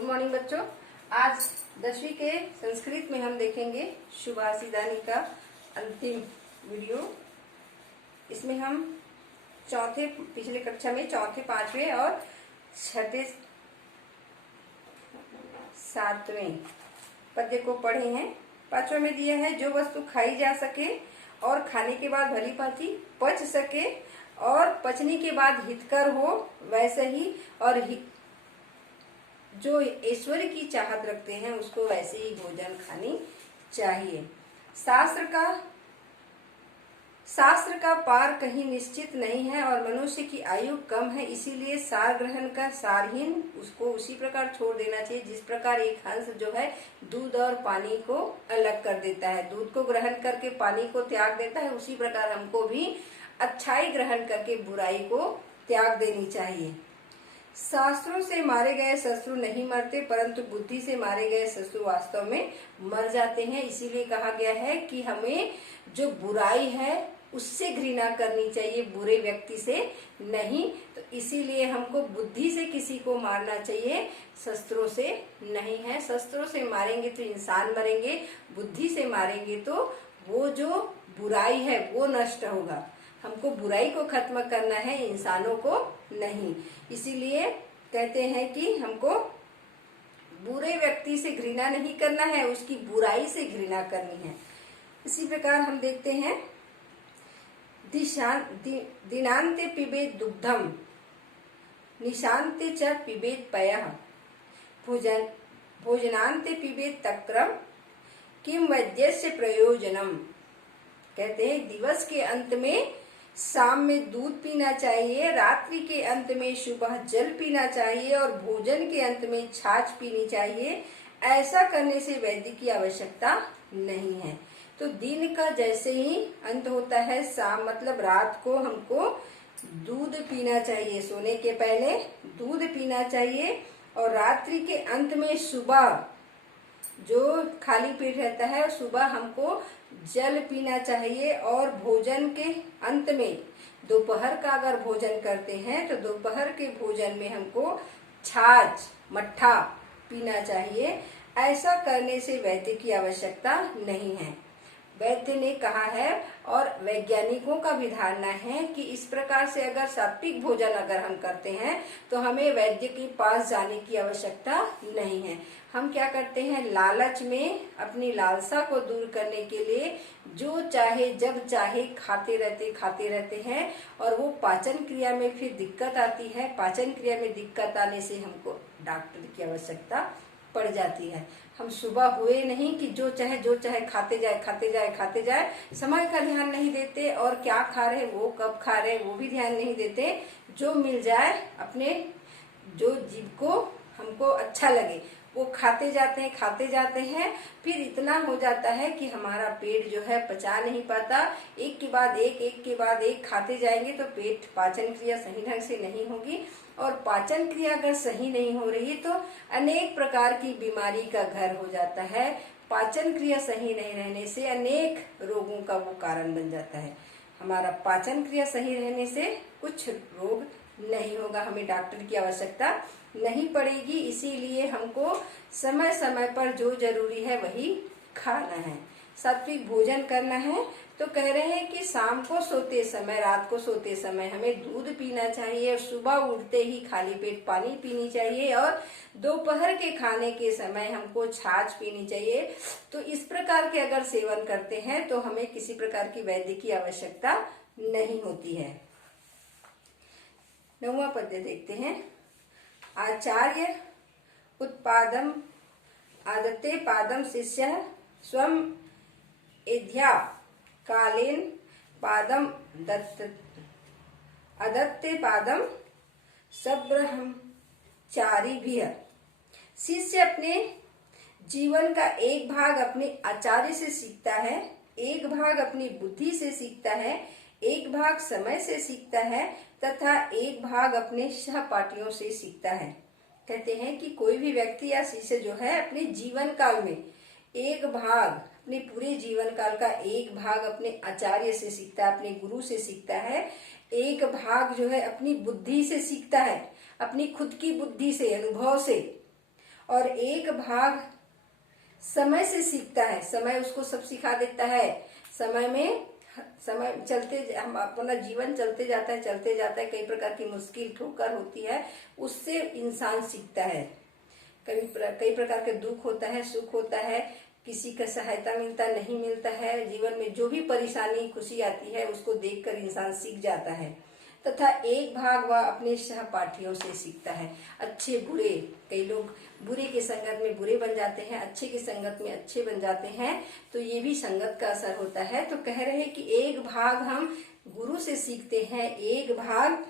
Good morning बच्चों। आज 10वीं के संस्कृत में हम देखेंगे शुभासिदानी का अंतिम वीडियो। इसमें हम पिछले कक्षा में चौथे, पांचवें और छठे, सातवें पद्य को पढ़े हैं। पांचवें में दिया है, जो वस्तु खाई जा सके और खाने के बाद भली भांति पच सके और पचने के बाद हितकर हो, वैसे ही और जो ईश्वर की चाहत रखते हैं उसको वैसे ही भोजन खानी चाहिए। शास्त्र का पार कहीं निश्चित नहीं है और मनुष्य की आयु कम है, इसीलिए सार ग्रहण का सारहीन उसको उसी प्रकार छोड़ देना चाहिए जिस प्रकार एक हंस जो है दूध और पानी को अलग कर देता है, दूध को ग्रहण करके पानी को त्याग देता है, उसी प्रकार हमको भी अच्छाई ग्रहण करके बुराई को त्याग देनी चाहिए। शास्त्रों से मारे गए शत्रु नहीं मरते, परंतु बुद्धि से मारे गए शत्रु वास्तव में मर जाते हैं। इसीलिए कहा गया है कि हमें जो बुराई है उससे घृणा करनी चाहिए, बुरे व्यक्ति से नहीं। तो इसीलिए हमको बुद्धि से किसी को मारना चाहिए, शस्त्रों से नहीं है। शस्त्रों से मारेंगे तो इंसान मरेंगे, बुद्धि से मारेंगे तो वो जो बुराई है वो नष्ट होगा। हमको बुराई को खत्म करना है, इंसानों को नहीं। इसीलिए कहते हैं कि हमको बुरे व्यक्ति से घृणा नहीं करना है, उसकी बुराई से घृणा करनी है। इसी प्रकार हम देखते हैं, दिनांते पिबेत दुग्धम निशांते च पिबेत पयः भोजनांते पिबेत तक्रम किम वैद्यस्य प्रयोजनम। कहते हैं दिवस के अंत में शाम में दूध पीना चाहिए, रात्रि के अंत में सुबह जल पीना चाहिए और भोजन के अंत में छाछ पीनी चाहिए। ऐसा करने से वैद्य की आवश्यकता नहीं है। तो दिन का जैसे ही अंत होता है, शाम मतलब रात को हमको दूध पीना चाहिए, सोने के पहले दूध पीना चाहिए और रात्रि के अंत में सुबह जो खाली पेट रहता है सुबह हमको जल पीना चाहिए और भोजन के अंत में दोपहर का अगर भोजन करते हैं तो दोपहर के भोजन में हमको छाछ मट्ठा पीना चाहिए। ऐसा करने से वैद्य की आवश्यकता नहीं है, वैद्य ने कहा है। और वैज्ञानिकों का भी धारणा है कि इस प्रकार से अगर सात्विक भोजन अगर हम करते हैं तो हमें वैद्य के पास जाने की आवश्यकता नहीं है। हम क्या करते हैं, लालच में अपनी लालसा को दूर करने के लिए जो चाहे जब चाहे खाते रहते हैं और वो पाचन क्रिया में फिर दिक्कत आती है। पाचन क्रिया में दिक्कत आने से हमको डॉक्टर की आवश्यकता पड़ जाती है। हम सुबह हुए नहीं कि जो चाहे खाते जाए, समय का ध्यान नहीं देते और क्या खा रहे वो कब खा रहे वो भी ध्यान नहीं देते। जो मिल जाए अपने जो जीभ को हमको अच्छा लगे वो खाते जाते हैं। फिर इतना हो जाता है कि हमारा पेट जो है पचा नहीं पाता, एक के बाद एक खाते जाएंगे तो पेट पाचन क्रिया सही ढंग से नहीं होगी और पाचन क्रिया अगर सही नहीं हो रही तो अनेक प्रकार की बीमारी का घर हो जाता है। पाचन क्रिया सही नहीं रहने से अनेक रोगों का वो कारण बन जाता है। हमारा पाचन क्रिया सही रहने से कुछ रोग नहीं होगा, हमें डॉक्टर की आवश्यकता नहीं पड़ेगी। इसीलिए हमको समय समय पर जो जरूरी है वही खाना है, सात्विक भोजन करना है। तो कह रहे हैं कि शाम को सोते समय, रात को सोते समय हमें दूध पीना चाहिए और सुबह उठते ही खाली पेट पानी पीनी चाहिए और दोपहर के खाने के समय हमको छाछ पीनी चाहिए। तो इस प्रकार के अगर सेवन करते हैं तो हमें किसी प्रकार की वैद्य की आवश्यकता नहीं होती है। 9वां पद्य देखते हैं। आचार्य उत्पादम आदत्ते पादम शिष्य स्वम एध्या कालेन पादम अदत्ते पादम सब्रह्मचारी भी। शिष्य अपने जीवन का एक भाग अपने आचार्य से सीखता है, एक भाग अपनी बुद्धि से सीखता है, एक भाग समय से सीखता है तथा एक भाग अपने सहपाठियों से सीखता है। कहते हैं कि कोई भी व्यक्ति या शिष्य जो है अपने जीवन काल में एक भाग, अपने पूरे जीवन काल का एक भाग अपने आचार्य से सीखता है, अपने गुरु से सीखता है, एक भाग जो है अपनी बुद्धि से सीखता है, अपनी खुद की बुद्धि से, अनुभव से, और एक भाग समय से सीखता है। समय उसको सब सिखा देता है। समय चलते, हम अपना जीवन चलते जाता है, कई प्रकार की मुश्किल ठोकर होती है, उससे इंसान सीखता है। कई प्रकार के दुख होता है, सुख होता है, किसी का सहायता मिलता नहीं मिलता है, जीवन में जो भी परेशानी खुशी आती है उसको देखकर इंसान सीख जाता है। तथा एक भाग वह अपने सहपाठियों से सीखता है। अच्छे बुरे, कई लोग बुरे के संगत में बुरे बन जाते हैं, अच्छे की संगत में अच्छे बन जाते हैं, तो ये भी संगत का असर होता है। तो कह रहे हैं कि एक भाग हम गुरु से सीखते हैं, एक भाग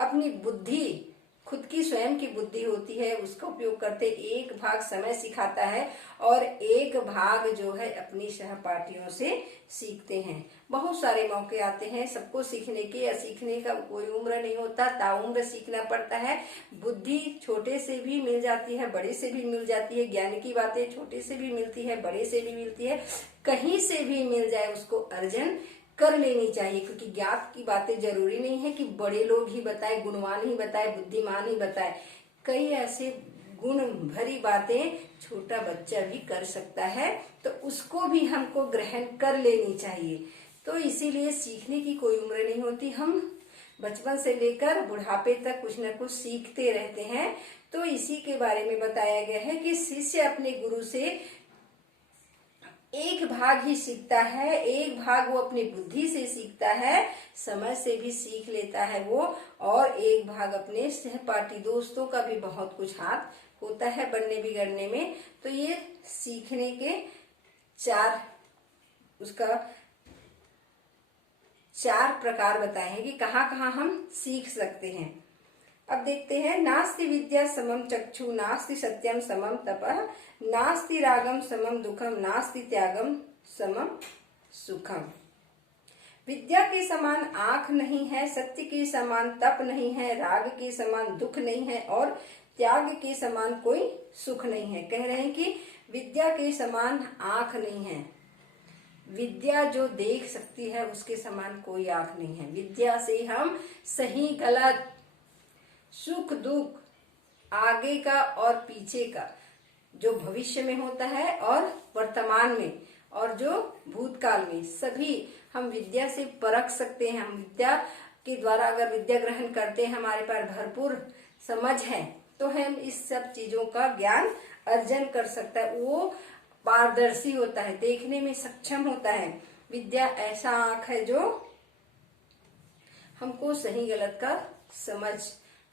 अपनी बुद्धि, खुद की स्वयं की बुद्धि होती है उसका उपयोग करते, एक भाग समय सिखाता है और एक भाग जो है अपनी सहपाठियों से सीखते हैं। बहुत सारे मौके आते हैं सबको सीखने के, या सीखने का कोई उम्र नहीं होता, ताउम्र सीखना पड़ता है। बुद्धि छोटे से भी मिल जाती है, बड़े से भी मिल जाती है, ज्ञान की बातें छोटे से भी मिलती है, बड़े से भी मिलती है, कहीं से भी मिल जाए उसको अर्जन कर लेनी चाहिए। क्योंकि ज्ञात की बातें जरूरी नहीं है कि बड़े लोग ही बताए, गुणवान ही बताए, बुद्धिमान ही बताए। कई ऐसे गुण भरी बातें छोटा बच्चा भी कर सकता है, तो उसको भी हमको ग्रहण कर लेनी चाहिए। तो इसीलिए सीखने की कोई उम्र नहीं होती, हम बचपन से लेकर बुढ़ापे तक कुछ न कुछ सीखते रहते हैं। तो इसी के बारे में बताया गया है कि शिष्य अपने गुरु से एक भाग ही सीखता है, एक भाग वो अपनी बुद्धि से सीखता है, समय से भी सीख लेता है वो, और एक भाग अपने सहपाठी दोस्तों का भी बहुत कुछ हाथ होता है बनने बिगड़ने में। तो ये सीखने के चार प्रकार बताए हैं कि कहाँ कहाँ हम सीख सकते हैं। अब देखते हैं, नास्ति विद्या समम चक्षु, नास्ति सत्यम समम तपः, नास्ति रागम समम दुखम, नास्ति त्यागम समम सुखम। विद्या के समान आंख नहीं है, सत्य के समान तप नहीं है, राग के समान दुख नहीं है और त्याग के समान कोई सुख नहीं है। कह रहे हैं कि विद्या के समान आंख नहीं है, विद्या जो देख सकती है उसके समान कोई आंख नहीं है। विद्या से हम सही गलत, सुख दुख, आगे का और पीछे का, जो भविष्य में होता है और वर्तमान में और जो भूतकाल में, सभी हम विद्या से परख सकते हैं। हम विद्या के द्वारा अगर विद्या ग्रहण करते हैं, हमारे पास भरपूर समझ है, तो हम इस सब चीजों का ज्ञान अर्जन कर सकता है। वो पारदर्शी होता है, देखने में सक्षम होता है। विद्या ऐसा आंख है जो हमको सही गलत का समझ,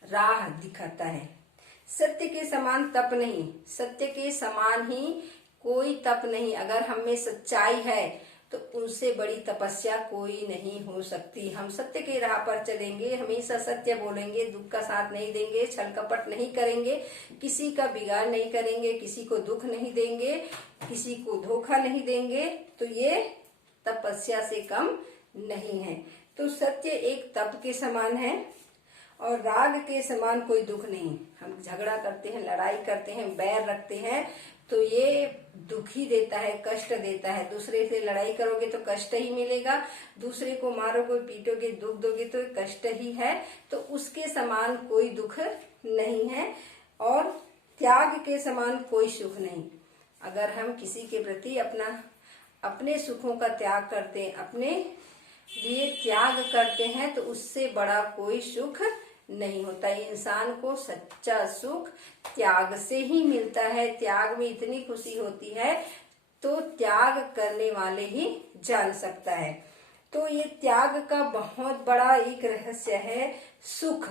राह दिखाता है। सत्य के समान तप नहीं, सत्य के समान ही कोई तप नहीं। अगर हम में सच्चाई है तो उनसे बड़ी तपस्या कोई नहीं हो सकती। हम सत्य के राह पर चलेंगे, हमेशा सत्य बोलेंगे, दुख का साथ नहीं देंगे, छल कपट नहीं करेंगे, किसी का बिगाड़ नहीं करेंगे, किसी को दुख नहीं देंगे, किसी को धोखा नहीं देंगे, तो ये तपस्या से कम नहीं है। तो सत्य एक तप के समान है और राग के समान कोई दुख नहीं। हम झगड़ा करते हैं, लड़ाई करते हैं, बैर रखते हैं, तो ये दुख ही देता है, कष्ट देता है। दूसरे से लड़ाई करोगे तो कष्ट ही मिलेगा, दूसरे को मारोगे, पीटोगे, दुख दोगे तो कष्ट ही है। तो उसके समान कोई दुख नहीं है और त्याग के समान कोई सुख नहीं। अगर हम किसी के प्रति अपने सुखों का त्याग करते हैं, अपने लिए त्याग करते हैं, तो उससे बड़ा कोई सुख नहीं होता। इंसान को सच्चा सुख त्याग से ही मिलता है। त्याग में इतनी खुशी होती है तो त्याग करने वाले ही जान सकता है। तो ये त्याग का बहुत बड़ा एक रहस्य है। सुख,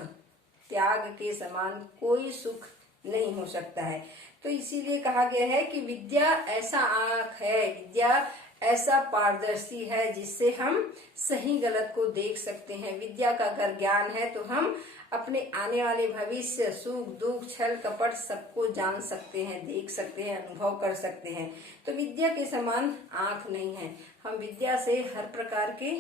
त्याग के समान कोई सुख नहीं हो सकता है। तो इसीलिए कहा गया है कि विद्या ऐसा आंख है, विद्या ऐसा पारदर्शी है जिससे हम सही गलत को देख सकते हैं। विद्या का अगर ज्ञान है तो हम अपने आने वाले भविष्य, सुख दुख, छल कपट सबको जान सकते हैं, देख सकते हैं, अनुभव कर सकते हैं। तो विद्या के समान आंख नहीं है। हम विद्या से हर प्रकार के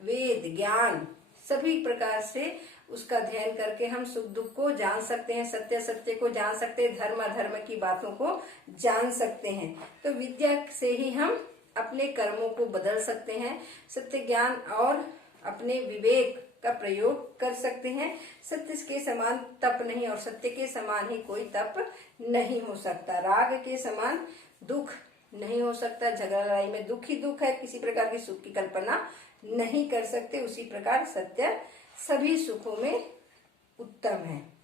वेद ज्ञान सभी प्रकार से उसका अध्ययन करके हम सुख दुख को जान सकते हैं, सत्य सत्य को जान सकते हैं, धर्म अधर्म की बातों को जान सकते हैं। तो विद्या से ही हम अपने कर्मों को बदल सकते हैं। सत्य ज्ञान और अपने विवेक का प्रयोग कर सकते हैं। सत्य के समान तप नहीं और सत्य के समान ही कोई तप नहीं हो सकता। राग के समान दुख नहीं हो सकता। झगड़ा लड़ाई में दुख ही दुख है, किसी प्रकार की सुख की कल्पना नहीं कर सकते। उसी प्रकार सत्य सभी सुखों में उत्तम है।